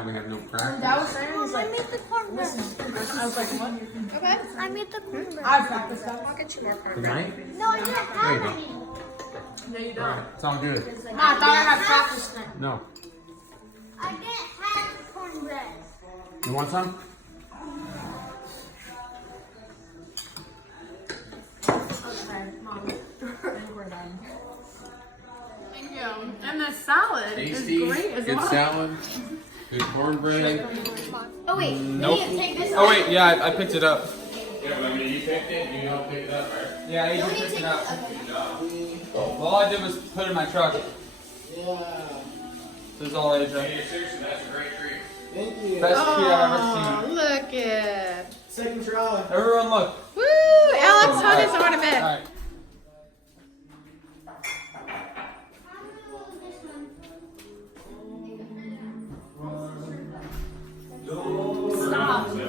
why we have no practice. That was saying, I made the cornbread. I was like, what? Okay. I made the cornbread. I practiced that. I'll get you more corn. Good night. No, I didn't There you have go. any. No, you All don't. right, it's all good. Ma, I thought I had practice then. No. I didn't have cornbread. You want some? Okay, Mom. I think we're done. Thank you. And the salad Tasty, is great as good well. salad, good cornbread. Oh wait, Nope. we need to take this Oh wait, yeah, I picked it up. Yeah, but I mean, you picked it, you helped pick it up, right? Yeah, I Don't just need picked to it up. take Well, all I did was put it in my truck. This is all I did. Hey, seriously, that's a great treat. Thank you. Best treat I've ever Oh, seen. look it. Second try. Everyone look. Woo! Alex, hold his ornament. Alright. Stop. No,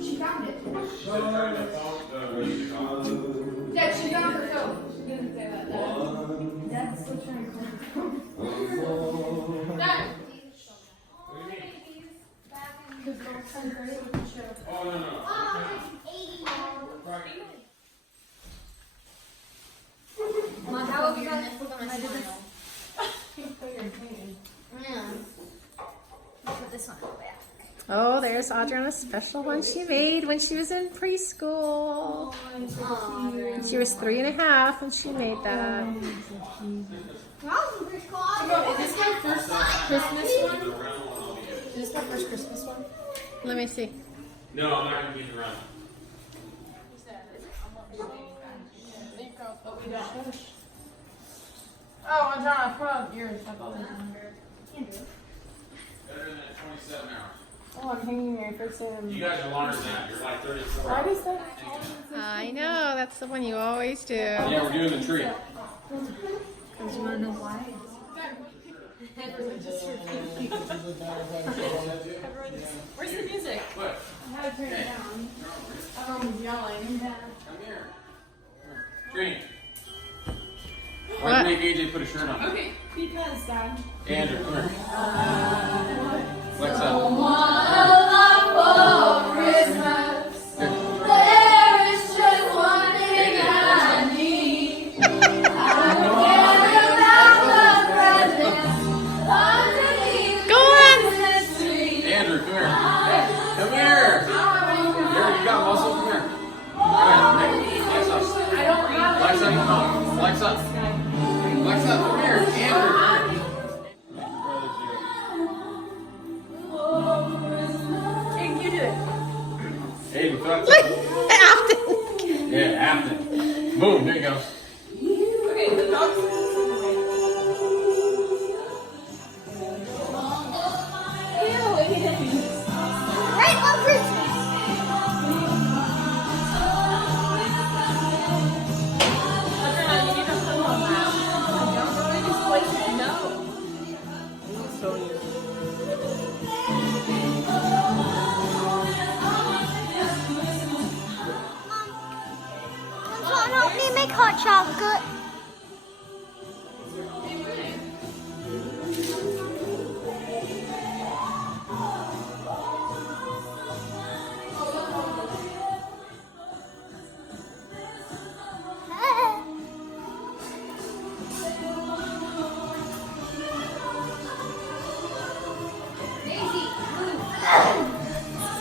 she found it. Yeah, she found her phone. She didn't say that. Dad's still trying to call her phone. Dad. Oh, no, no. Mom, how are we gonna put on my smile? Put this one away. Oh, there's Audrina's special one she made when she was in preschool. She was 3.5 when she made that. Is this my first Christmas one? Is this my first Christmas one? Let me see. No, I'm not gonna give you a run. Oh, I'm trying to put up yours. That's all I'm doing. Better than 27 hours. Oh, I'm hanging your first time. You guys are longer than that. You're like 34 Why hours. does that? I know, that's the one you always do. Yeah, we're doing the tree. Because you want to know why? Where's the music? What? I had to turn it down. Everyone was yelling. Come here. Tree. What? Why'd you make AJ put a shirt on? Okay, because Dad. Andrew, come here. Flex up. Go on! Andrew, come here. Come here. Here, you got muscle. Come here. Come here. Flex up. Flex up. Come on. Flex up. Flex up. Come here. Andrew. Hey, you do it. Aiden, flex Look, up. Afton. Yeah, Afton. Boom. There you go. Okay, the dog's Right on Christmas. you need to put on that. I don't know where this place is. No. Can someone help me make hot chocolate?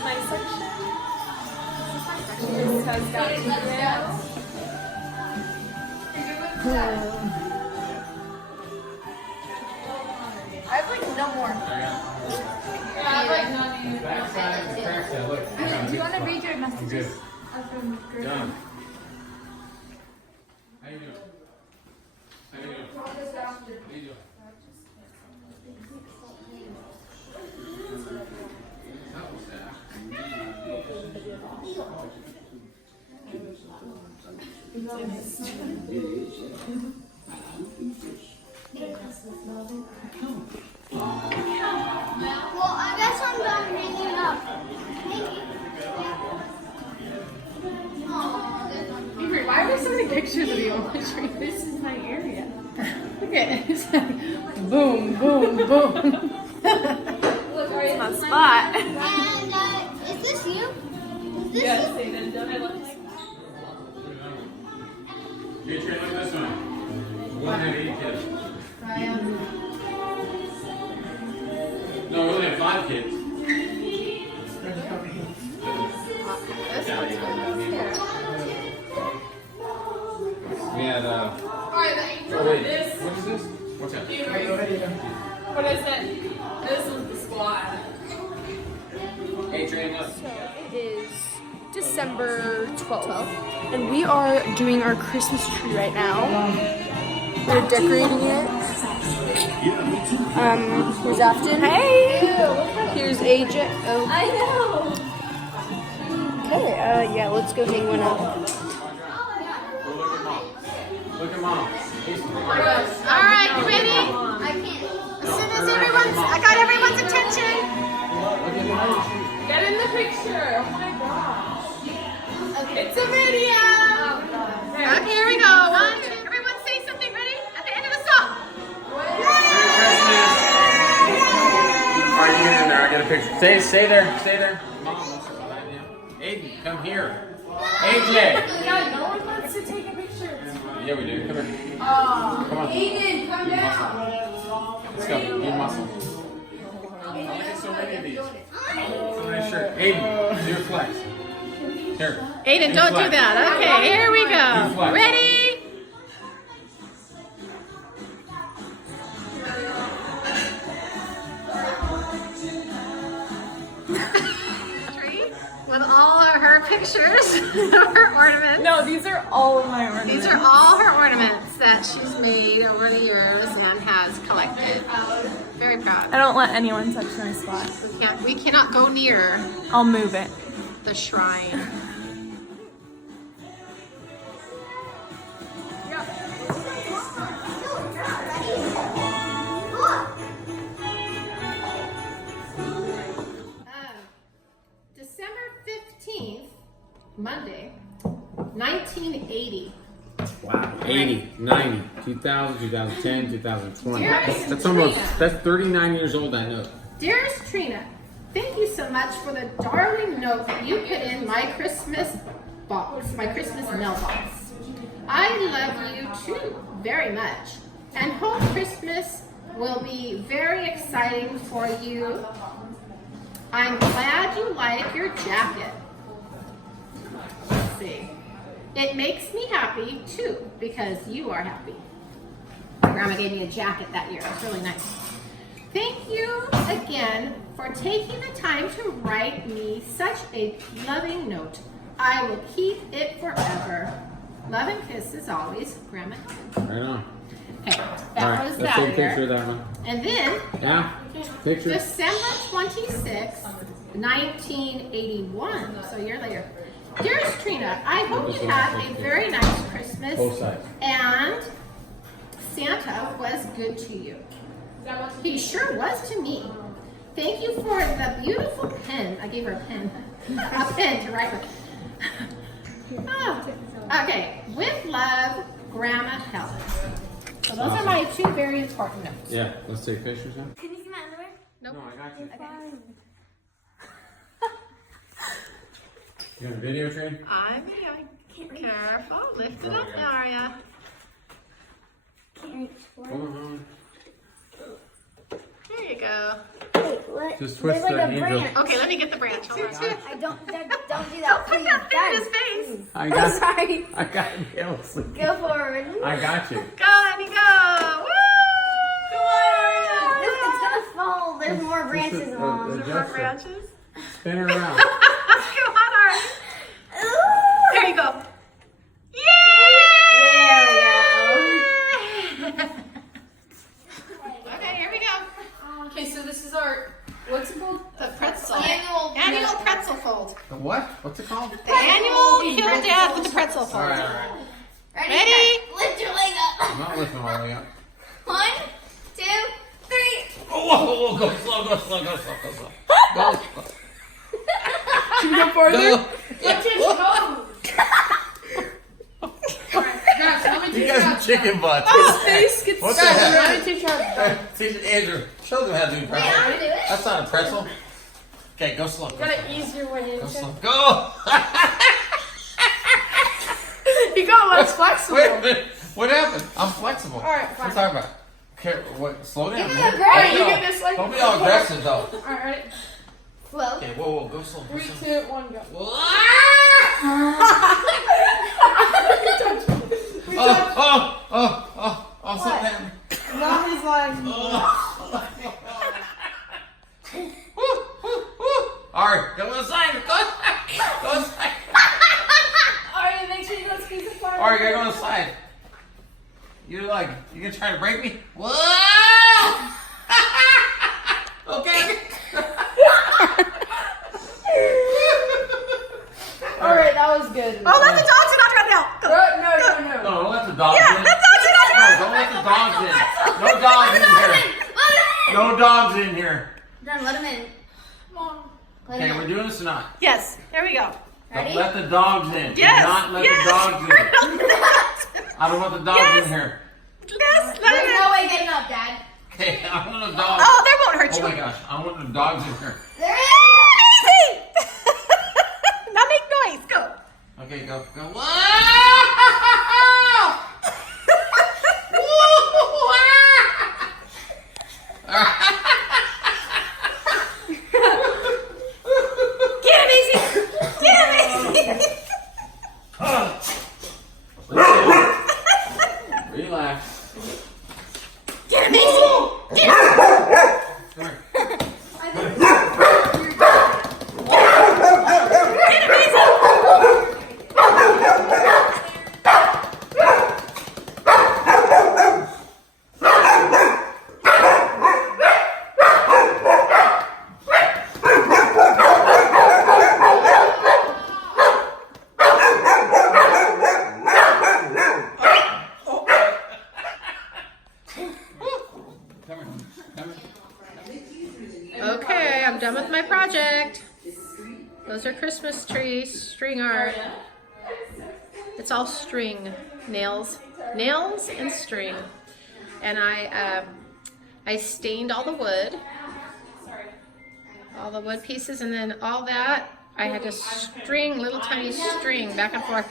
My section. This has got emails. I have like no more. Yeah, I have like none. Backside of the backside. Look. Do you want to read your messages? Good. From Griffin? Done. How you doing? How you doing? How you doing? Well, I guess I'm done hanging up. Thank you. Avery, why are there so many pictures of you on the tree? This is my area. Look at it. It's like boom, boom, boom. But And is this you? Is this yes, you? they did. Don't I look? Hey, Trey, look at this one. We only have 8 kids. No, we only have 5 kids. We had, Alright, the angel oh wait, this. what is this? What's that? What is it? This is the squad. Hey, Trey, look. It is December 12th, and we are doing our Christmas tree right now. We're decorating it. Here's Afton. Hey! Here's AJ. Oh. I know. Okay, yeah, let's go hang one up. Go look at mom. Look at mom. All right, you ready? I can't. As soon as I got everyone's attention. Look at mom. Get in the picture. Oh my gosh. It's a video. Okay, here we go. 1, 2, everyone say something. Ready? At the end of the song. Merry Christmas. All right, you get in there. I get a picture. Stay there. Stay there. Mom, what's behind you? Aiden, come here. AJ. Yeah, no one wants to take a picture. Yeah, we do. Come here. Oh, Come on. Aiden, come down. Let's go. Do muscle. Oh, look at so many of these. It's a nice shirt. Aiden, do your flex. Here. Aiden, don't do that. Okay, here we Do go. flex. Ready? Tree with all of her pictures, her ornaments. No, these are all of my ornaments. These are all her ornaments that she's made over the years and has collected. Very I proud. don't let anyone touch my spot. We cannot go near I'll move it. the shrine. December 15th, Monday, 1980. Wow. 80, 90, 2000, 2010, 2020. Dearest That's almost, Trina. that's 39 years old, I know. Dearest Trina, thank you so much for the darling note that you put in my Christmas box, my Christmas mailbox. I love you too, very much, and hope Christmas will be very exciting for you. I'm glad you like your jacket. Let's see. It makes me happy too, because you are happy. My grandma gave me a jacket that year. It's really nice. Thank you again for taking the time to write me such a loving note. I will keep it forever. Love and kisses always, Grandma. Right on. Okay, All that right, was let's that take a picture of year. that one. And then Yeah? Picture. December 26th, 1981, so a year later. Dearest Trina, I hope you had a very nice Christmas Both sides. and Santa was good to you. He sure was to me. Thank you for the beautiful pen. I gave her a pen. A pen to write with. Oh, okay. With love, Grandma Helen. So those are my 2 very important notes. Yeah, let's take pictures now. Can you see my underwear? No, I got you. You have a video train? I'm videoing. Careful. Lift it up, Daria. Can't reach for Hold it. on. There you go. Wait, what? Just There's twist like the a needle. branch. Okay, let me get the branch. Hold on. I don't do that, Put please. that thing in his Guys, face. I I'm got sorry. I got it. Go forward. I got you. Go, honey, go. Woo! It's gonna fall. There's more branches This is along. a More adjuster. branches. Spin her around. Come on, Ari. Ooh. There you go. There we go. Okay, here we go. Okay, so this is our, what's it called? The pretzel. Annual pretzel fold. The what? What's it called? The annual Kill Dad with the pretzel All fold. right, all right. Ready? Lift your leg up. I'm not lifting my leg up. 1, 2, 3. Oh, go slow, go slow, go slow, go slow. Go. Should we go farther? Go. Let's just go. Guys, let me You teach guys are chicken butts. His face gets What the stuck. heck? Let me teach you how to Teach Andrew. Show them how to do pretzel. I'm gonna do it. That's not a pretzel. Okay, go slow. You gotta ease your way Go into slow. it. Go! You got less flexible. Wait a minute. What happened? I'm flexible. All right, What fine. are you talking about? Okay, what? Slow down. Give me man. a break. Don't be You all- get this, like- Don't be all aggressive though. Alright, ready? Slow. Okay, whoa, go slow. Go 3, slow. 2, 1, go. Oh, slow down. Now he's like, Alright, go inside. Go inside. Alright, make sure you go squeeze the part. Alright, you gotta go inside. You gonna try to break me? Whoa! Okay. alright, that was good. Oh, let the dogs out right now. Go. No. No, don't let the dogs Yeah, in. let the dogs out. No, don't let the dogs in. No dogs in here. No dogs in here. Done, let him in. Let Okay, him we're in. doing this or not? Yes, here we go. Don't Ready? let the dogs in. Yes, Do not let yes. the dogs in. I don't want the dogs Yes. in here. Yes, let There's it no in. way getting up, Dad. Okay, I want the dogs. Oh, they won't hurt Oh you. my gosh, I want the dogs in here. There Easy. Now make noise. Go. Okay, go. Get him easy. Get him easy. Relax. Get him easy. Get him. Come here. Get him easy. Come here. Come here. Okay, I'm done with my project. Those are Christmas trees, string art. It's all string, nails and string. And I stained all the wood pieces, and then all that I had to string, little tiny string, back and forth,